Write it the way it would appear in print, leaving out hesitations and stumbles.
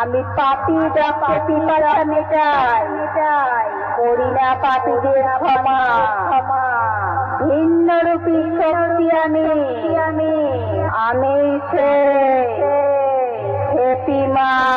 আমি পাপী রক্তে পিপাসা মেটাই, করি না পাপীদের ক্ষমা। ভিন্নরূপী শক্তি আমি সে হেপি মা।